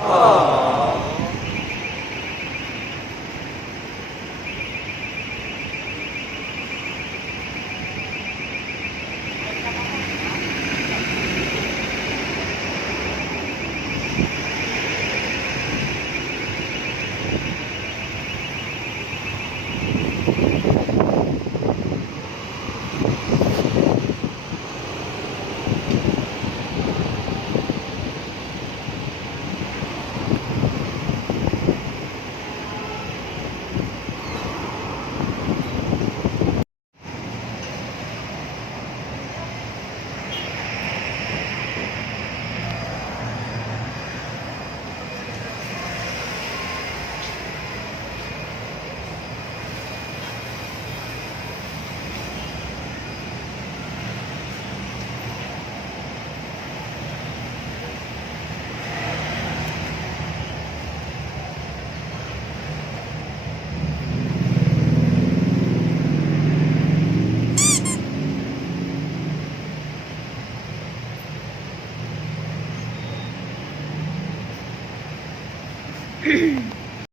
아. Mm-hmm.